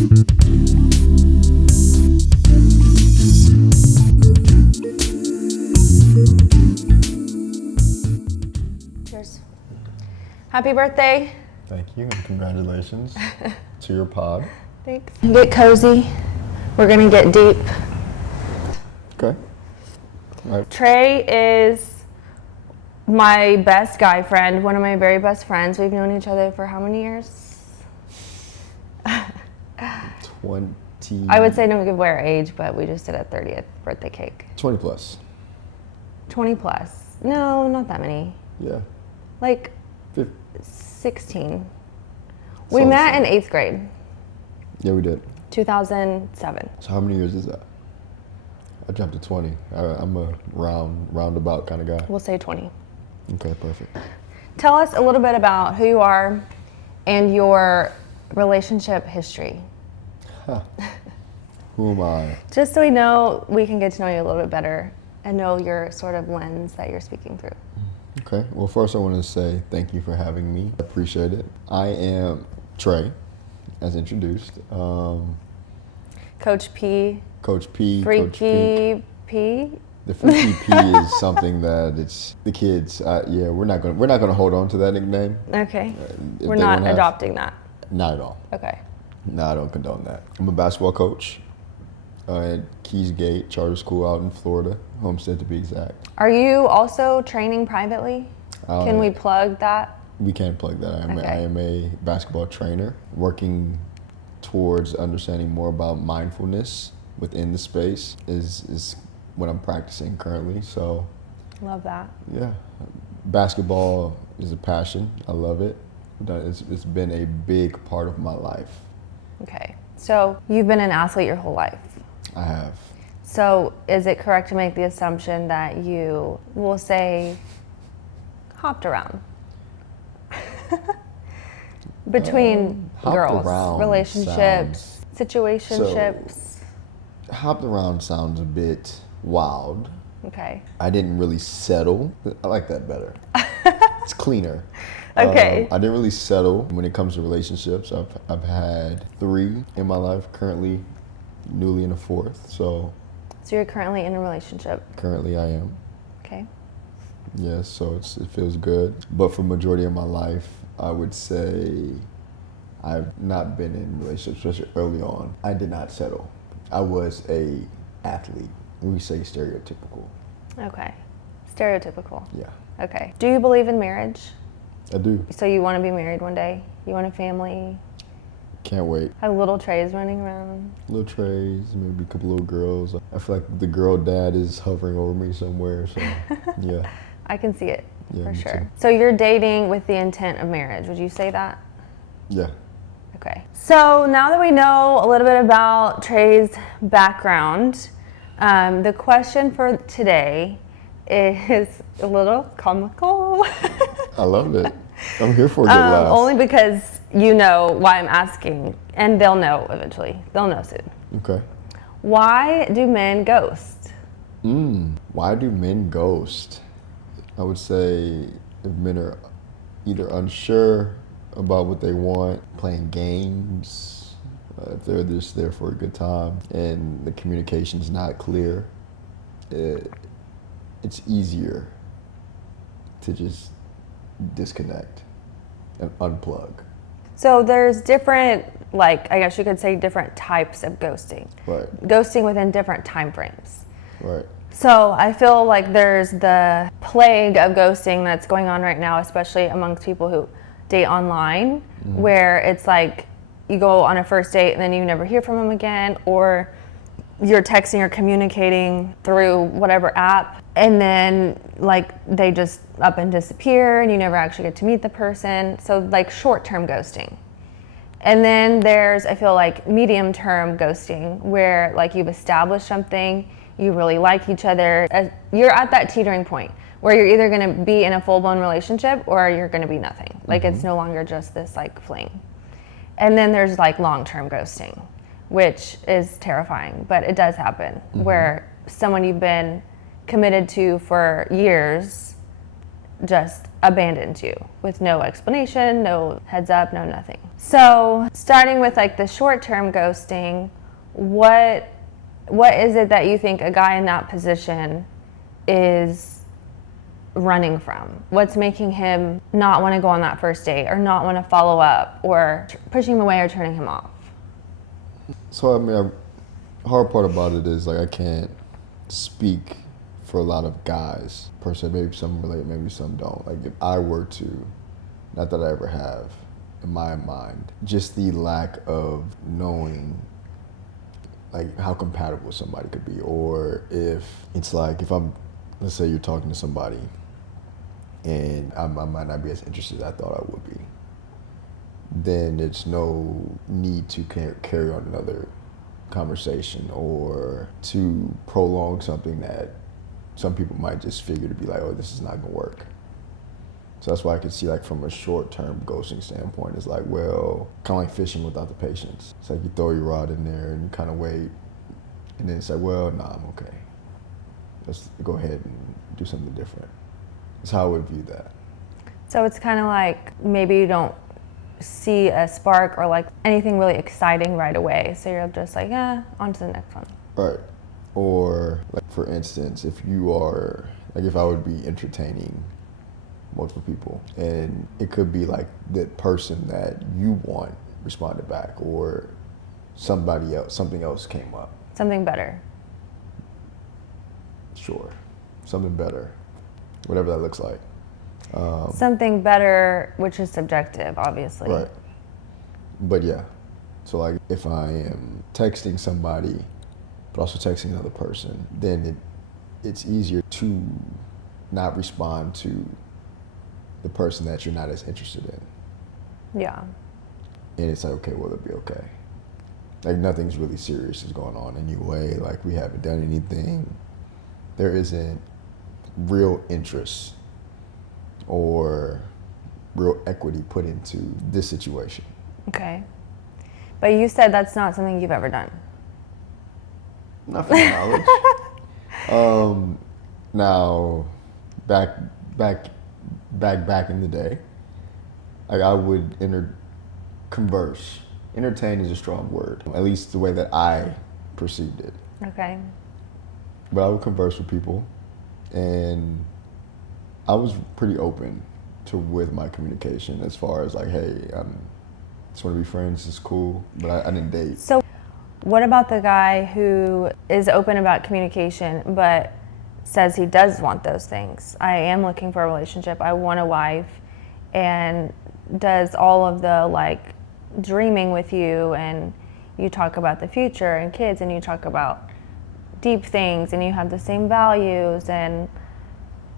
Cheers. Happy birthday. Thank you, and congratulations to your pod. Thanks. Get cozy. We're gonna get deep. Okay. All right. Trey is my best guy friend, one of my very best friends. We've known each other for how many years? 20. I would say don't give away our age, but we just did a 30th birthday cake. 20 plus. 20 plus. No, not that many. Yeah. Like 50. 16. We met in 8th grade. Yeah, we did. 2007. So how many years is that? I jumped to 20. I'm a roundabout kind of guy. We'll say 20. Okay, perfect. Tell us a little bit about who you are and your relationship history. Huh. Who am I? Just so we can get to know you a little bit better and know your sort of lens that you're speaking through. Okay, well, first I want to say thank you for having me. I appreciate it. I am Trey, as introduced. Coach P. Coach P. Freaky Coach Pink. P. The Freaky P is something that it's the kids. Yeah, we're not gonna hold on to that nickname. Okay. If We're they not wanna have- adopting that. Not at all. Okay. No, I don't condone that. I'm a basketball coach at Keys Gate Charter School out in Florida, Homestead to be exact. Are you also training privately? Can we plug that? We can plug that. Okay. I am a basketball trainer working towards understanding more about mindfulness within the space is what I'm practicing currently. So Love that. yeah, basketball is a passion. I love it. It's been a big part of my life. Okay. So you've been an athlete your whole life. I have. So is it correct to make the assumption that you, will say, hopped around between Hopped girls, around relationships, situationships? Hopped around sounds a bit wild. Okay. I didn't really settle. I like that better. It's cleaner. Okay. I didn't really settle when it comes to relationships. I've had 3 in my life, currently newly in the 4th. So you're currently in a relationship. currently I am. Okay. Yes, so it feels good. But for majority of my life, I would say I've not been in relationships, especially early on. I did not settle. I was a athlete. We say stereotypical. Okay. Stereotypical. Yeah, Okay. Do you believe in marriage? I do. So you want to be married one day? You want a family? Can't wait. Have little Treys running around? Little Treys, maybe a couple little girls. I feel like the girl dad is hovering over me somewhere, so yeah. I can see it, Yeah, for me sure. too. So you're dating with the intent of marriage, would you say that? Yeah. Okay. So now that we know a little bit about Trey's background, the question for today is a little comical. I love it. I'm here for a good laugh. Only because you know why I'm asking, and they'll know eventually. They'll know soon. Okay. Why do men ghost? Why do men ghost? I would say if men are either unsure about what they want, playing games, if they're just there for a good time, and the communication's not clear, it's easier to just disconnect and unplug. So there's different, like, I guess you could say different types of ghosting. Right. Ghosting within different time frames. Right. So I feel like there's the plague of ghosting that's going on right now, especially amongst people who date online, where it's like you go on a first date and then you never hear from them again, or you're texting or communicating through whatever app, and then like they just up and disappear and you never actually get to meet the person. So like short-term ghosting. And then there's, I feel like, medium-term ghosting, where like you've established something, you really like each other. You're at that teetering point where you're either going to be in a full-blown relationship or you're going to be nothing. Like it's no longer just this like fling. And then there's like long-term ghosting, which is terrifying, but it does happen, where someone you've been committed to for years just abandons you with no explanation, no heads up, no nothing. So starting with like the short-term ghosting, what is it that you think a guy in that position is running from? What's making him not want to go on that first date or not want to follow up or pushing him away or turning him off? So I mean, hard part about it is like I can't speak for a lot of guys per se. Maybe some relate, maybe some don't. Like if I were to, not that I ever have, in my mind, just the lack of knowing like how compatible somebody could be, or if it's like if I'm, let's say you're talking to somebody and I might not be as interested as I thought I would be, then there's no need to carry on another conversation or to prolong something that some people might just figure to be like, oh, this is not gonna work. So that's why I could see like from a short-term ghosting standpoint, it's like, well, kind of like fishing without the patience. It's like you throw your rod in there and kind of wait, and then it's like, well, nah, I'm okay. Let's go ahead and do something different. That's how I would view that. So it's kind of like maybe you don't see a spark or like anything really exciting right away. So you're just like, yeah, on to the next one. Right. Or like for instance, if you are, like if I would be entertaining multiple people and it could be like the person that you want responded back or somebody else, something else came up. Something better. Sure. Something better. Whatever that looks like. Something better, which is subjective, obviously. Right. But yeah. So like if I am texting somebody, but also texting another person, then it's easier to not respond to the person that you're not as interested in. Yeah. And it's like, okay, well, it'll be okay. Like nothing's really serious is going on anyway. Like we haven't done anything. There isn't real interest or real equity put into this situation. Okay. But you said that's not something you've ever done. Not for my knowledge. Now, back in the day, like I would converse. Entertain is a strong word, at least the way that I perceived it. Okay. But I would converse with people, and I was pretty open with my communication as far as like, hey, I just want to be friends. It's cool, but I didn't date. So, what about the guy who is open about communication, but says he does want those things? I am looking for a relationship. I want a wife, and does all of the like dreaming with you, and you talk about the future and kids, and you talk about deep things, and you have the same values, and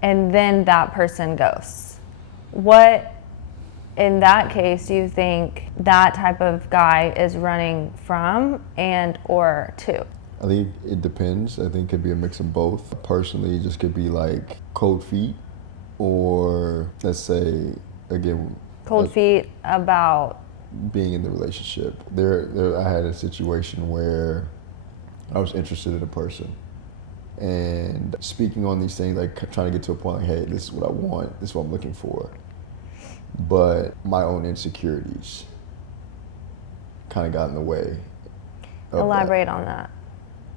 then that person ghosts. What, in that case, do you think that type of guy is running from and or to? I think it depends. I think it could be a mix of both. Personally, it just could be like cold feet, or let's say, again, Cold feet about being in the relationship. There, I had a situation where I was interested in a person, and speaking on these things, like trying to get to a point like, hey, this is what I want, this is what I'm looking for. But my own insecurities kind of got in the way. Elaborate on that.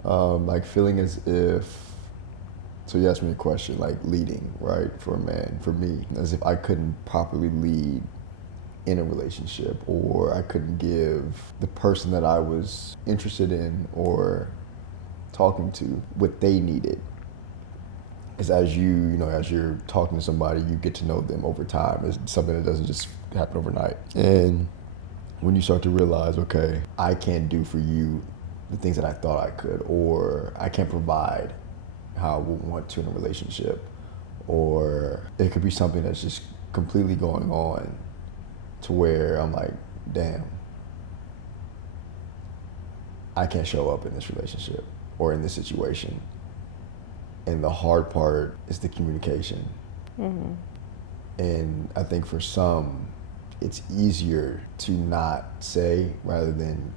Like feeling as if, so you asked me a question, like leading, right, for a man, for me, as if I couldn't properly lead in a relationship, or I couldn't give the person that I was interested in or talking to what they needed. Because as you're talking to somebody, you get to know them over time. It's something that doesn't just happen overnight. And when you start to realize, okay, I can't do for you the things that I thought I could, or I can't provide how I would want to in a relationship, or it could be something that's just completely going on to where I'm like, damn, I can't show up in this relationship or in this situation. And the hard part is the communication. Mm-hmm. And I think for some, it's easier to not say rather than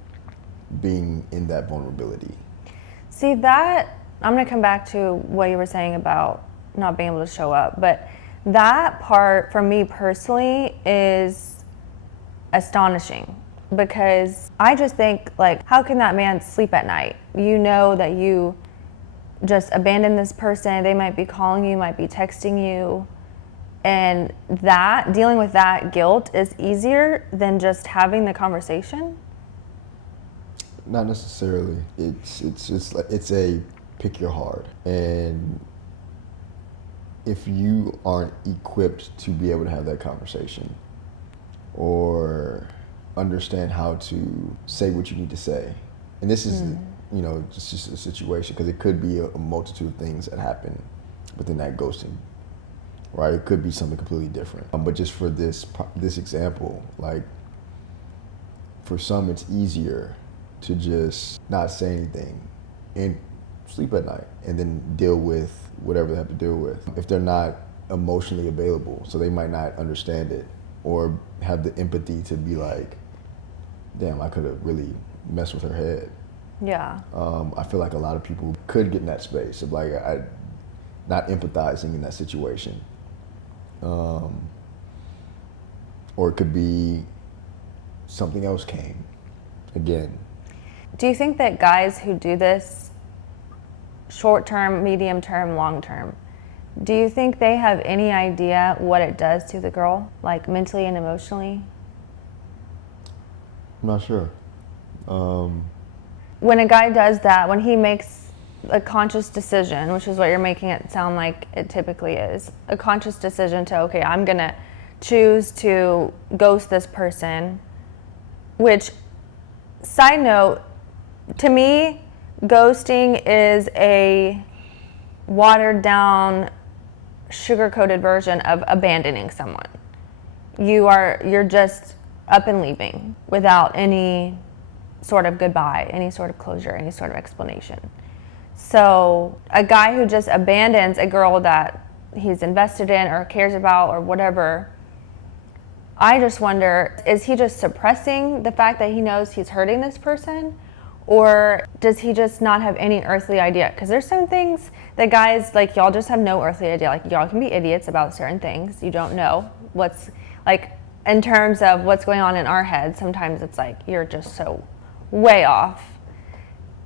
being in that vulnerability. See that, I'm gonna come back to what you were saying about not being able to show up, but That part for me personally is astonishing, because I just think, like, how can that man sleep at night? You know that you just abandoned this person. They might be calling you, might be texting you. And that, dealing with that guilt is easier than just having the conversation. Not necessarily. It's a pick your heart, and if you aren't equipped to be able to have that conversation or understand how to say what you need to say, and this is just a situation, because it could be a multitude of things that happen within that ghosting, right? It could be something completely different. But just for this example, like, for some it's easier to just not say anything and sleep at night and then deal with whatever they have to deal with. If they're not emotionally available, so they might not understand it or have the empathy to be like, damn, I could have really messed with her head. Yeah. I feel like a lot of people could get in that space of like, not empathizing in that situation. Or it could be something else came again. Do you think that guys who do this, short term, medium term, long term, do you think they have any idea what it does to the girl, like mentally and emotionally? I'm not sure. When a guy does that, when he makes a conscious decision, which is what you're making it sound like it typically is, a conscious decision to, okay, I'm gonna choose to ghost this person, which, side note, to me, ghosting is a watered down, sugar-coated version of abandoning someone. You're just up and leaving without any sort of goodbye, any sort of closure, any sort of explanation. So a guy who just abandons a girl that he's invested in or cares about or whatever, I just wonder, is he just suppressing the fact that he knows he's hurting this person? Or does he just not have any earthly idea? Because there's some things that guys, like, y'all just have no earthly idea. Like, y'all can be idiots about certain things. You don't know what's, like, in terms of what's going on in our heads, sometimes it's like, you're just so way off.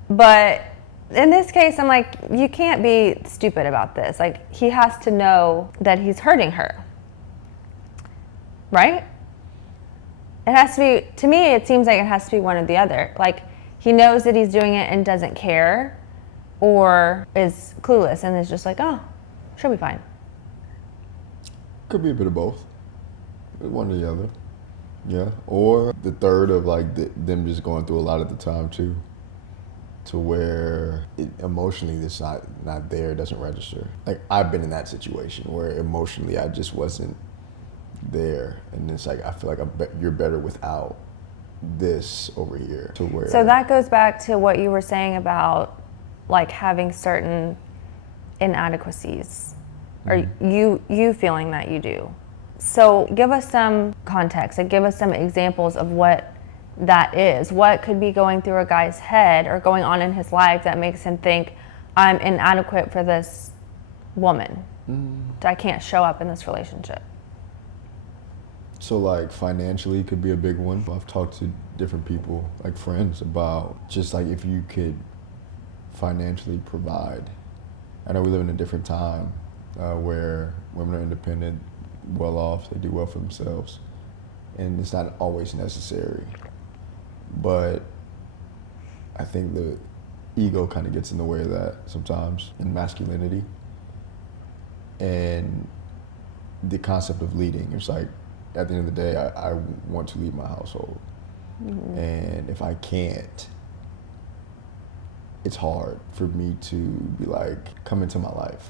But in this case, I'm like, you can't be stupid about this. Like, he has to know that he's hurting her. Right? It has to be, to me, it seems like it has to be one or the other. Like, he knows that he's doing it and doesn't care, or is clueless and is just like, oh, she'll be fine. Could be a bit of both. One or the other. Yeah. Or the third of like them just going through a lot at the time too, to where emotionally it's not there, it doesn't register. Like, I've been in that situation where emotionally I just wasn't there, and it's like I feel like you're better without this over here. To where, so that goes back to what you were saying about, like, having certain inadequacies, or you feeling that you do. So give us some context and give us some examples of what that is. What could be going through a guy's head or going on in his life that makes him think, I'm inadequate for this woman. I can't show up in this relationship. So like financially could be a big one. I've talked to different people, like friends, about just like if you could financially provide. I know we live in a different time where women are independent, well off, they do well for themselves, and it's not always necessary. But I think the ego kind of gets in the way of that sometimes, and masculinity. And the concept of leading, it's like, at the end of the day, I want to lead my household. And if I can't, it's hard for me to be like, come into my life.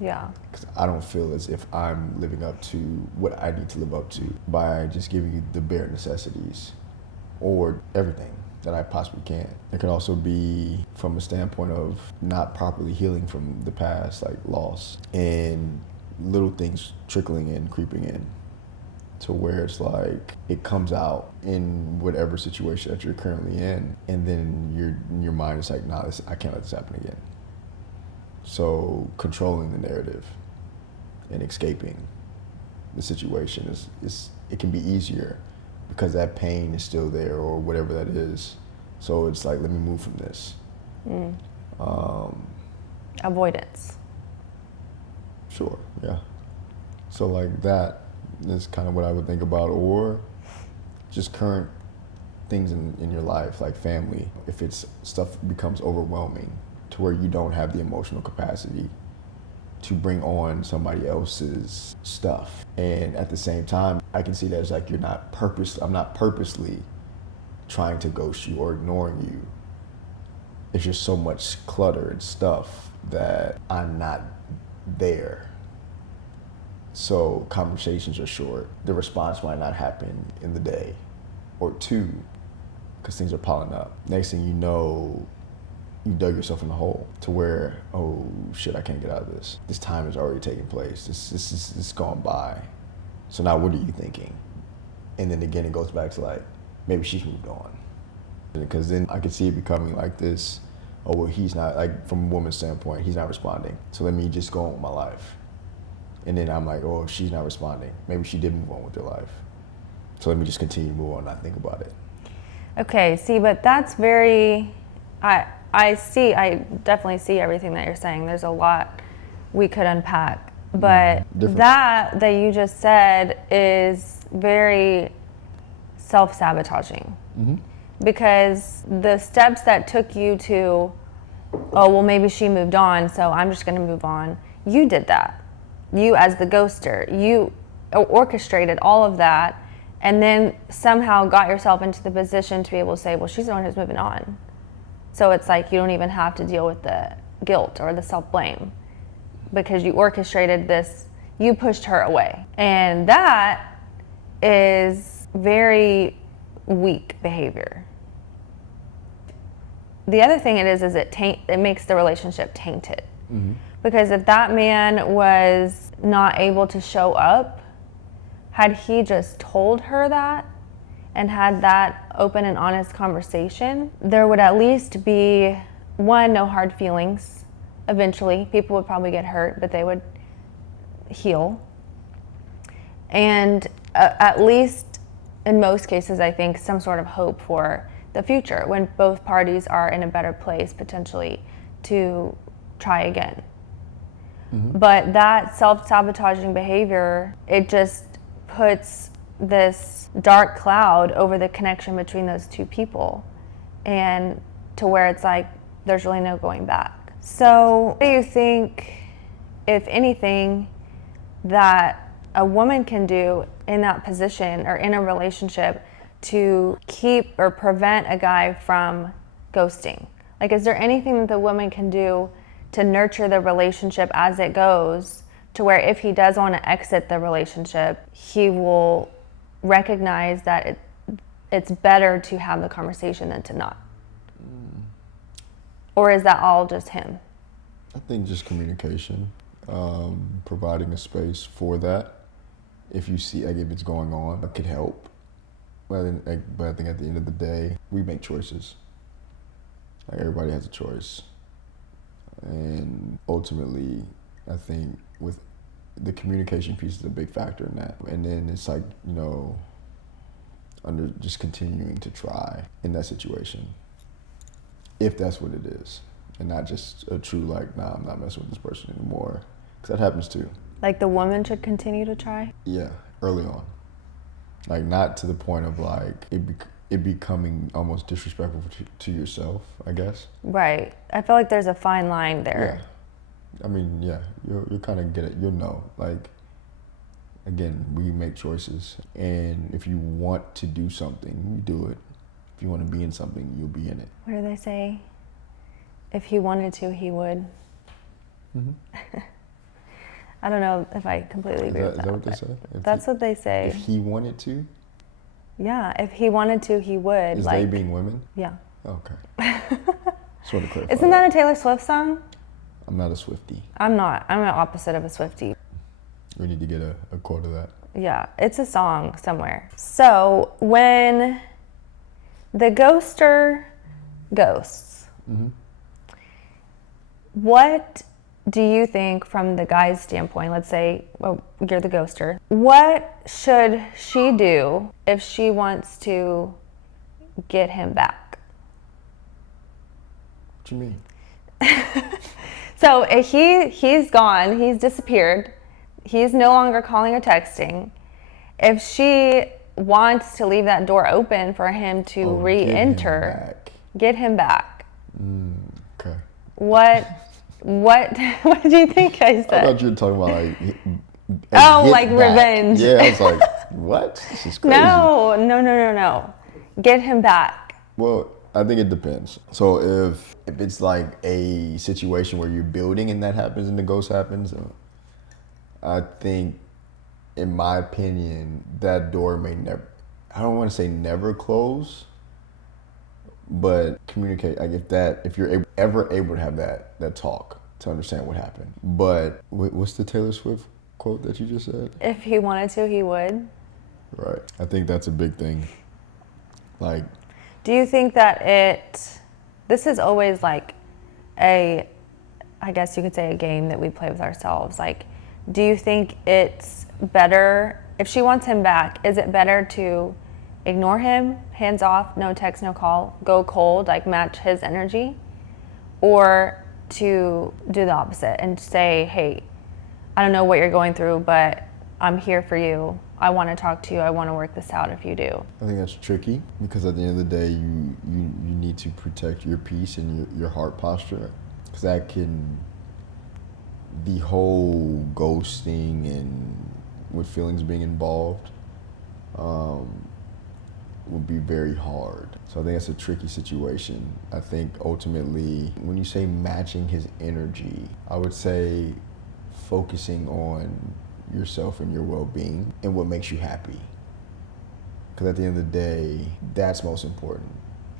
Yeah. Because I don't feel as if I'm living up to what I need to live up to by just giving you the bare necessities or everything that I possibly can. It could also be from a standpoint of not properly healing from the past, like loss, and little things trickling in, creeping in, to where it's like it comes out in whatever situation that you're currently in, and then your mind is like, nah, I can't let this happen again. So controlling the narrative and escaping the situation it can be easier because that pain is still there or whatever that is. So it's like, let me move from this. Avoidance. Sure, yeah. So like that is kind of what I would think about, or just current things in your life, like family. If it's stuff becomes overwhelming to where you don't have the emotional capacity to bring on somebody else's stuff. And at the same time, I can see that as like I'm not purposely trying to ghost you or ignoring you. It's just so much clutter and stuff that I'm not there. So conversations are short. The response might not happen in the day or two because things are piling up. Next thing you know, you dug yourself in the hole to where, oh shit, I can't get out of this. This time has already taken place. This is gone by. So now what are you thinking? And then again, it goes back to like, maybe she's moved on. Because then I could see it becoming like this, oh, well, he's not, like from a woman's standpoint, he's not responding. So let me just go on with my life. And then I'm like, oh, she's not responding. Maybe she did move on with her life. So let me just continue to move on and not think about it. Okay, see, but that's very, I definitely see everything that you're saying. There's a lot we could unpack. But that you just said is very self-sabotaging. Because the steps that took you to, oh, well, maybe she moved on, so I'm just going to move on. You did that. You, as the ghoster, you orchestrated all of that and then somehow got yourself into the position to be able to say, well, she's the one who's moving on. So it's like you don't even have to deal with the guilt or the self-blame because you orchestrated this, you pushed her away. And that is very weak behavior. The other thing it is it makes the relationship tainted. Because if that man was not able to show up, had he just told her that and had that open and honest conversation, there would at least be, one, no hard feelings. Eventually, people would probably get hurt, but they would heal. And at least in most cases, I think, some sort of hope for the future when both parties are in a better place potentially to try again. But that self-sabotaging behavior, it just puts this dark cloud over the connection between those two people, and to where it's like there's really no going back. So what do you think, if anything, that a woman can do in that position or in a relationship to keep or prevent a guy from ghosting? Like, is there anything that the woman can do to nurture the relationship as it goes, to where if he does want to exit the relationship, he will recognize that it's better to have the conversation than to not? Or is that all just him? I think just communication, providing a space for that. If you see, like, if it's going on, it could help. But I think at the end of the day, we make choices. Like, everybody has a choice. And ultimately, I think with the communication piece is a big factor in that. And then it's like, under just continuing to try in that situation, if that's what it is, and not just a true like, nah, I'm not messing with this person anymore, because that happens too. Like, the woman should continue to try? Yeah, early on. Like, not to the point of like it becoming almost disrespectful to yourself, I guess. Right. I feel like there's a fine line there. Yeah. I mean, yeah, you'll kind of get it. You'll know. Like, again, we make choices. And if you want to do something, you do it. If you want to be in something, you'll be in it. What do they say? If he wanted to, he would. I don't know if I completely agree with that. Is that what they say? That's what they say. If he wanted to? Yeah, if he wanted to, he would. Is they being women? Yeah. Okay. Just want to clarify. Isn't that a Taylor Swift song? I'm not a Swiftie. I'm not. I'm the opposite of a Swiftie. We need to get a quote of that. Yeah, it's a song somewhere. So when the ghoster ghosts, what do you think, from the guy's standpoint, let's say you're the ghoster, what should she do if she wants to get him back? What you mean? So he's gone, he's disappeared, he's no longer calling or texting. If she wants to leave that door open for him to re-enter, get him back. Okay. What do you think I said? I thought you were talking about like revenge. Yeah, I was like, what? This is crazy. No. Get him back. Well, I think it depends. So if it's like a situation where you're building and that happens and the ghost happens, I think, in my opinion, that door may never, I don't want to say never close, but communicate. Like if you're ever able to have that talk to understand what happened. But what's the Taylor Swift quote that you just said? If he wanted to, he would. Right. I think that's a big thing. Like, do you think that this is always like I guess you could say a game that we play with ourselves. Like, do you think it's better, if she wants him back, is it better to ignore him, hands off, no text, no call, go cold, like match his energy? Or to do the opposite and say, hey, I don't know what you're going through, but I'm here for you. I want to talk to you. I want to work this out if you do. I think that's tricky because at the end of the day, you need to protect your peace and your heart posture, because that can, the whole ghosting and with feelings being involved would be very hard. So I think that's a tricky situation. I think ultimately, when you say matching his energy, I would say focusing on yourself and your well-being and what makes you happy. Because at the end of the day, that's most important.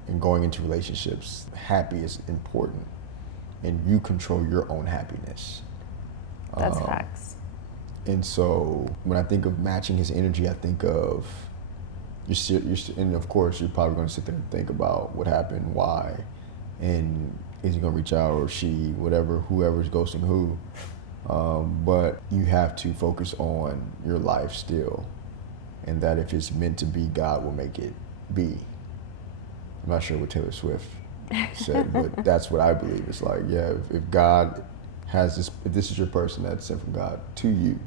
And going into relationships, happy is important. And you control your own happiness. That's facts. And so when I think of matching his energy, I think of, and of course, you're probably going to sit there and think about what happened, why, and is he going to reach out, or she, whatever, whoever's ghosting who. But you have to focus on your life still, and that if it's meant to be, God will make it be. I'm not sure what Taylor Swift said, but that's what I believe. It's like, yeah, if God has this, if this is your person that's sent from God to you,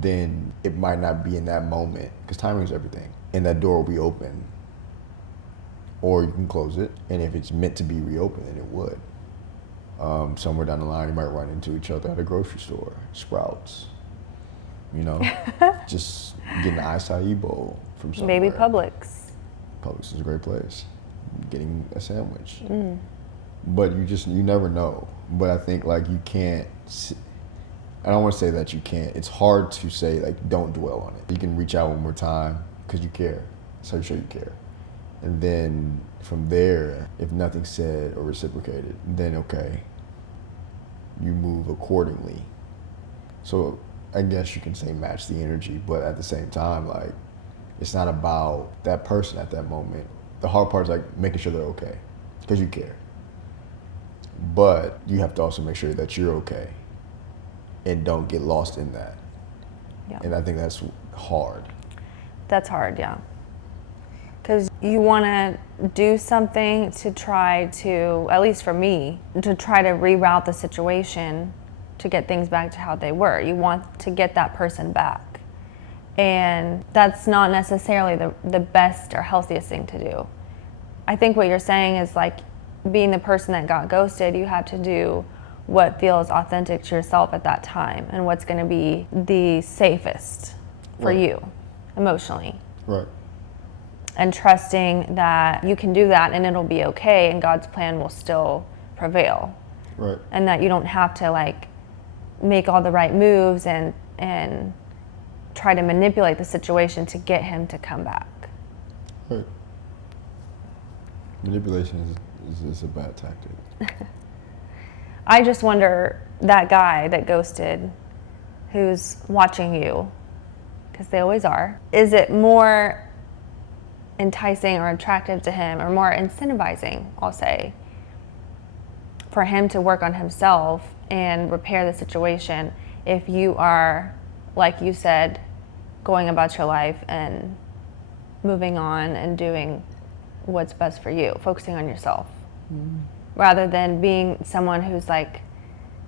then it might not be in that moment, because timing is everything, and that door will be open, or you can close it, and if it's meant to be reopened, then it would. Somewhere down the line, you might run into each other at a grocery store, Sprouts, just getting an acai bowl from somewhere. Maybe Publix. Publix is a great place. Getting a sandwich. But you never know. But I think like you can't, I don't want to say that you can't. It's hard to say like don't dwell on it. You can reach out one more time because you care. That's how you show you care. And then from there, if nothing's said or reciprocated, then okay, you move accordingly. So I guess you can say match the energy, but at the same time, like, it's not about that person at that moment. The hard part is like making sure they're okay, because you care. But you have to also make sure that you're okay and don't get lost in that. Yeah. And I think that's hard. That's hard, yeah. Because you want to do something to try to, at least for me, to try to reroute the situation to get things back to how they were. You want to get that person back. And that's not necessarily the best or healthiest thing to do. I think what you're saying is like being the person that got ghosted, you have to do what feels authentic to yourself at that time and what's going to be the safest for you emotionally. Right. And trusting that you can do that and it'll be okay and God's plan will still prevail. Right. And that you don't have to like make all the right moves and try to manipulate the situation to get him to come back. Right. Manipulation is a bad tactic. I just wonder, that guy that ghosted who's watching you, because they always are, is it more enticing or attractive to him or more incentivizing, I'll say, for him to work on himself and repair the situation if you are, like you said, going about your life and moving on and doing what's best for you, focusing on yourself, rather than being someone who's like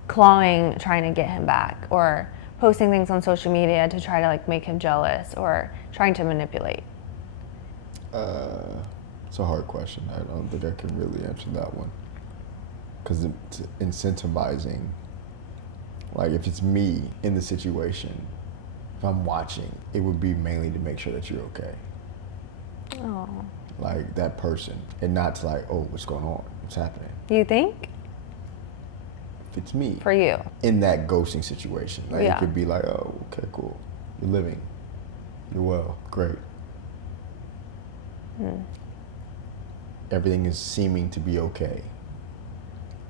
clawing, trying to get him back, or posting things on social media to try to like make him jealous, or trying to manipulate. It's a hard question. I don't think I can really answer that one. Because incentivizing, like if it's me in the situation, if I'm watching, it would be mainly to make sure that you're okay. Oh. Like that person, and not to like, oh, what's going on? What's happening? You think? If it's me. For you. In that ghosting situation. Like Yeah. it could be like, oh, okay, cool. You're living. You're well. Great. Everything is seeming to be okay.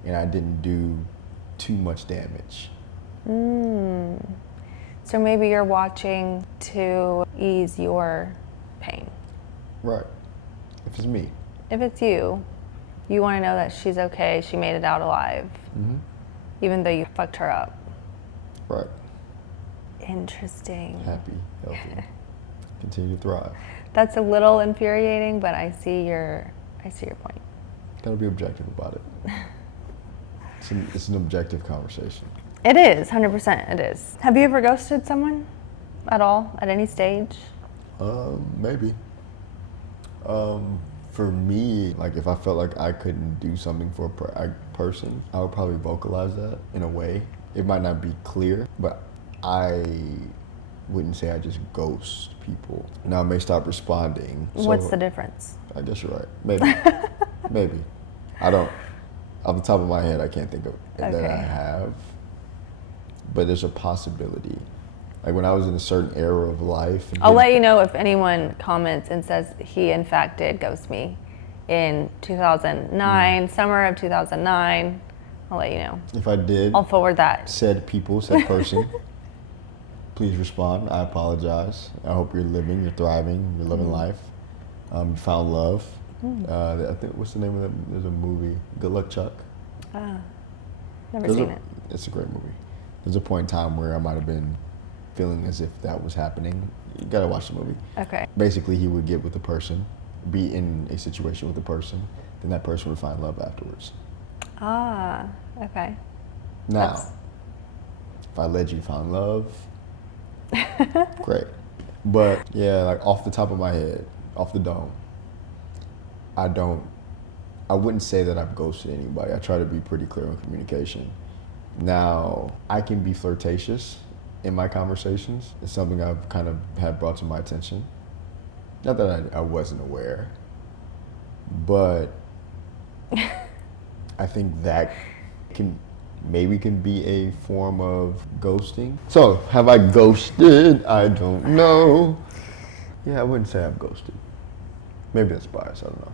And I didn't do too much damage. So maybe you're watching to ease your pain. Right. If it's me. If it's you, you want to know that she's okay, she made it out alive, even though you fucked her up. Right. Interesting. Happy, healthy, continue to thrive. That's a little infuriating, but I see your point. Gotta be objective about it. It's an objective conversation. It is, 100% it is. Have you ever ghosted someone at all, at any stage? Maybe. For me, like if I felt like I couldn't do something for a person, I would probably vocalize that in a way. It might not be clear, but I wouldn't say I just ghost people. Now I may stop responding. What's the difference? I guess you're right. Maybe. Maybe. I don't, off the top of my head, I can't think of that I have. But there's a possibility. Like when I was in a certain era of life. I'll let you know if anyone comments and says he in fact did ghost me in 2009, summer of 2009. I'll let you know. If I did, I'll forward that. Said person, please respond. I apologize. I hope you're living, you're thriving, you're living life. You found love. I think, what's the name of that? There's a movie, Good Luck, Chuck. Never seen it. It's a great movie. There's a point in time where I might have been feeling as if that was happening. You gotta watch the movie. Okay. Basically, he would get with the person, be in a situation with the person, then that person would find love afterwards. Okay. Now, if I led you find love, great. But yeah, like off the top of my head, off the dome, I wouldn't say that I've ghosted anybody. I try to be pretty clear on communication. Now, I can be flirtatious in my conversations. It's something I've kind of had brought to my attention. Not that I wasn't aware, but I think that can be a form of ghosting. So, have I ghosted? I don't know. Yeah, I wouldn't say I've ghosted. Maybe that's biased, I don't know.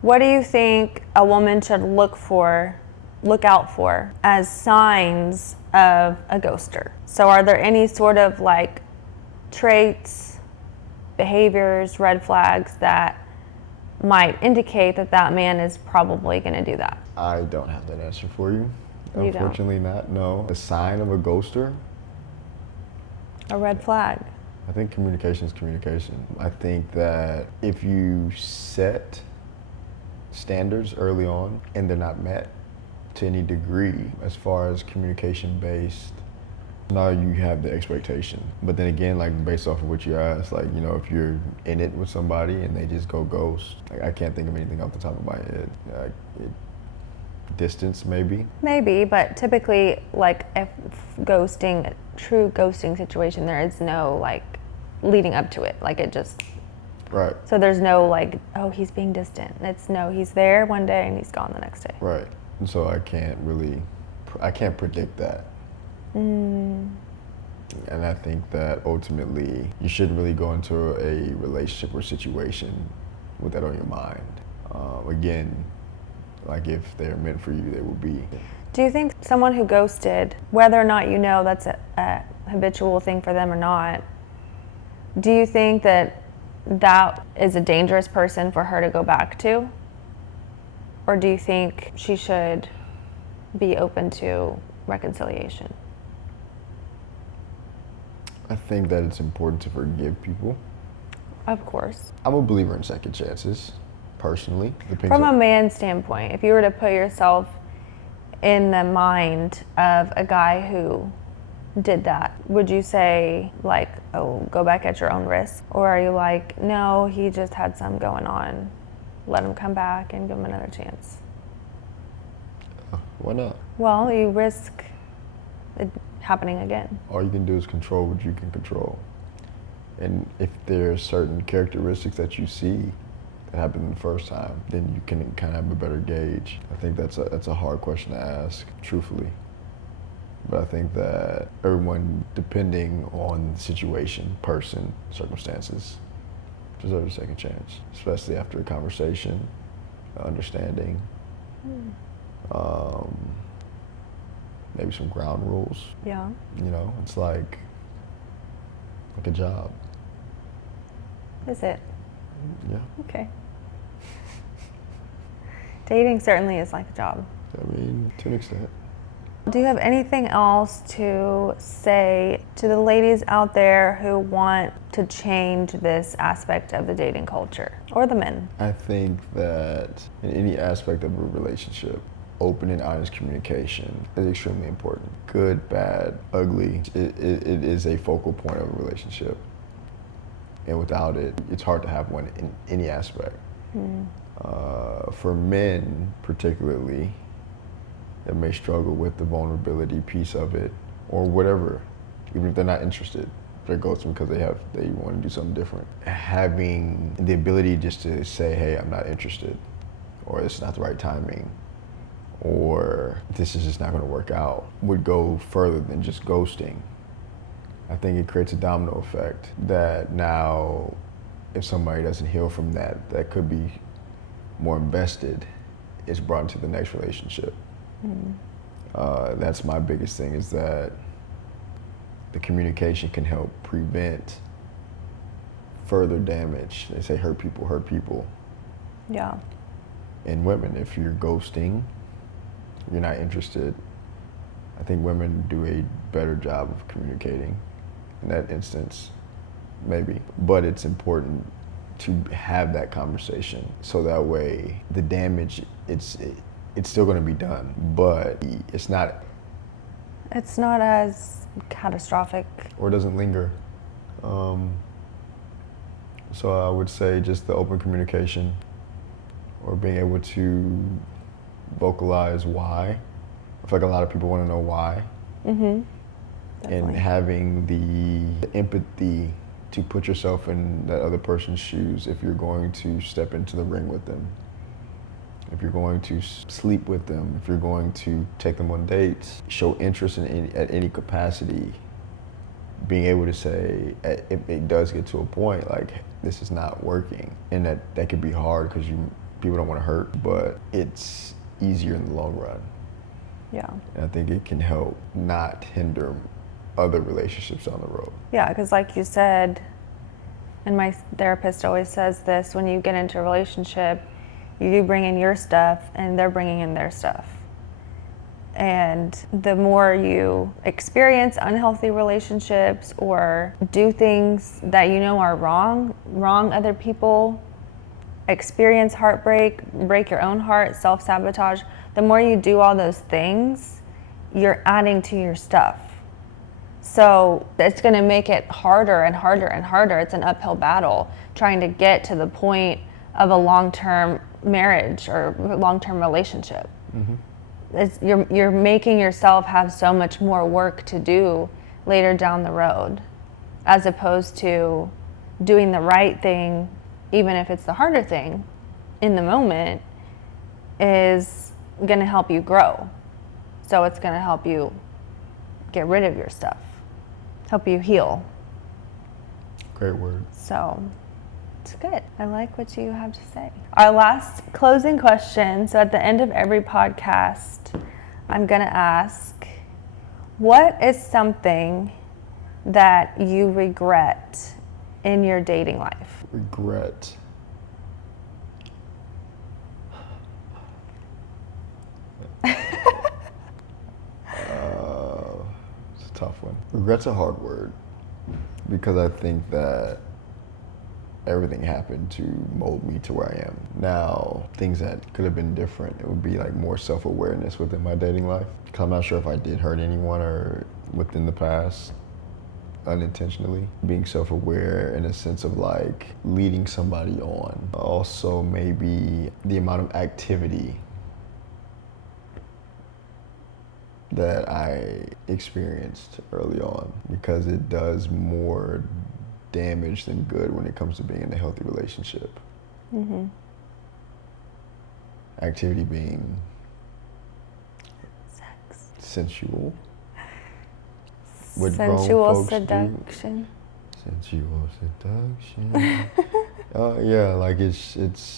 What do you think a woman should look out for as signs of a ghoster? So are there any sort of like traits, behaviors, red flags that might indicate that man is probably going to do that? I don't have that answer for you. You don't? Unfortunately not, no. A sign of a ghoster? A red flag. I think communication is communication. I think that if you set standards early on and they're not met to any degree as far as communication based, now you have the expectation. But then again, like based off of what you asked, like, you know, if you're in it with somebody and they just go ghost, like, I can't think of anything off the top of my head. Distance maybe? Maybe, but typically like if ghosting, true ghosting situation, there is no like leading up to it. Like it just, right. So there's no like, oh, he's being distant. It's no, he's there one day and he's gone the next day. Right. And so I can't predict that. And I think that ultimately you shouldn't really go into a relationship or situation with that on your mind. Again, like if they're meant for you, they will be. Do you think someone who ghosted, whether or not you know that's a habitual thing for them or not, do you think that is a dangerous person for her to go back to? Or do you think she should be open to reconciliation? I think that it's important to forgive people. Of course. I'm a believer in second chances, personally. From a man's standpoint, if you were to put yourself in the mind of a guy who did that, would you say, like, oh, go back at your own risk? Or are you like, no, he just had some going on, let him come back and give him another chance? Why not? Well, you risk it happening again. All you can do is control what you can control. And if there are certain characteristics that you see that happened the first time, then you can kind of have a better gauge. I think that's a hard question to ask, truthfully. But I think that everyone, depending on the situation, person, circumstances, deserves a second chance, especially after a conversation, understanding, maybe some ground rules. Yeah. You know, it's like a job. Is it? Yeah. Okay. Dating certainly is like a job. I mean, to an extent. Do you have anything else to say to the ladies out there who want to change this aspect of the dating culture, or the men? I think that in any aspect of a relationship, open and honest communication is extremely important. Good, bad, ugly, it is a focal point of a relationship. And without it, it's hard to have one in any aspect. For men, particularly, that may struggle with the vulnerability piece of it, or whatever, even if they're not interested, they're ghosting because they want to do something different. Having the ability just to say, hey, I'm not interested, or it's not the right timing, or this is just not going to work out, would go further than just ghosting. I think it creates a domino effect that now, if somebody doesn't heal from that, that could be more invested, is brought into the next relationship. That's my biggest thing, is that the communication can help prevent further damage. They say hurt people. Yeah. And women, if you're ghosting, you're not interested, I think women do a better job of communicating in that instance, maybe. But it's important to have that conversation, so that way the damage, it's still going to be done, but it's not as catastrophic, or doesn't linger. So I would say just the open communication, or being able to vocalize why. I feel like a lot of people want to know why. And having the empathy to put yourself in that other person's shoes if you're going to step into the ring with them, if you're going to sleep with them, if you're going to take them on dates, show interest at any capacity, being able to say, if it does get to a point like this is not working, and that could be hard because people don't want to hurt, but it's easier in the long run. Yeah. And I think it can help not hinder other relationships on the road. Yeah, because like you said, and my therapist always says this, when you get into a relationship, you do bring in your stuff and they're bringing in their stuff. And the more you experience unhealthy relationships or do things that you know are wrong other people, experience heartbreak, break your own heart, self-sabotage, the more you do all those things, you're adding to your stuff. So it's going to make it harder and harder and harder. It's an uphill battle trying to get to the point of a long-term marriage or long-term relationship. You're making yourself have so much more work to do later down the road, as opposed to doing the right thing, even if it's the harder thing in the moment, is going to help you grow. So it's going to help you get rid of your stuff, help you heal. Great word. So it's good. I like what you have to say. Our last closing question. So at the end of every podcast, I'm going to ask, what is something that you regret in your dating life? Regret. tough one. Regret's a hard word because I think that everything happened to mold me to where I am. Now, things that could have been different, it would be like more self-awareness within my dating life. 'Cause I'm not sure if I did hurt anyone or within the past unintentionally. Being self-aware in a sense of like leading somebody on. Also maybe the amount of activity that I experienced early on, because it does more damage than good when it comes to being in a healthy relationship. Mm-hmm. Activity being Sex. Sensual. Sensual seduction. Sensual seduction. Yeah, like it's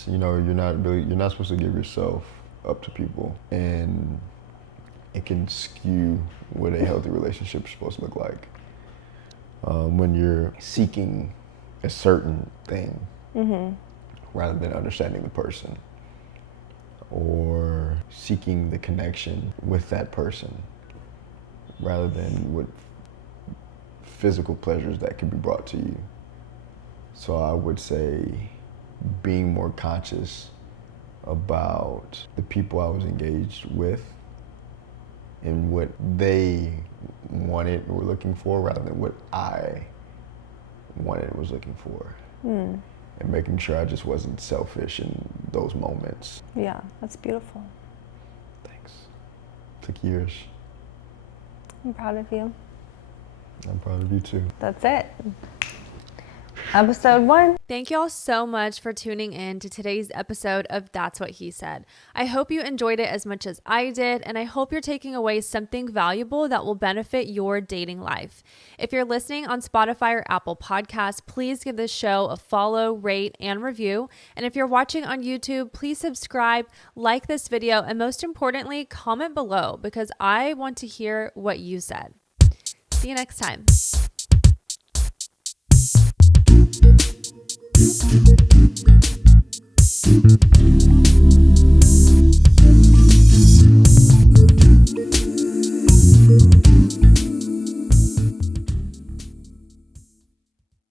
you're not supposed to give yourself up to people, and it can skew what a healthy relationship is supposed to look like. When you're seeking a certain thing rather than understanding the person, or seeking the connection with that person rather than with physical pleasures that can be brought to you. So I would say being more conscious about the people I was engaged with and what they wanted or were looking for rather than what I wanted and was looking for. And making sure I just wasn't selfish in those moments. Yeah, that's beautiful. Thanks. Took years. I'm proud of you. I'm proud of you too. That's it. Episode 1. Thank you all so much for tuning in to today's episode of That's What He Said. I hope you enjoyed it as much as I did, and I hope you're taking away something valuable that will benefit your dating life. If you're listening on Spotify or Apple Podcasts, please give this show a follow, rate, and review. And if you're watching on YouTube, please subscribe, like this video, and most importantly, comment below because I want to hear what you said. See you next time. Thank you.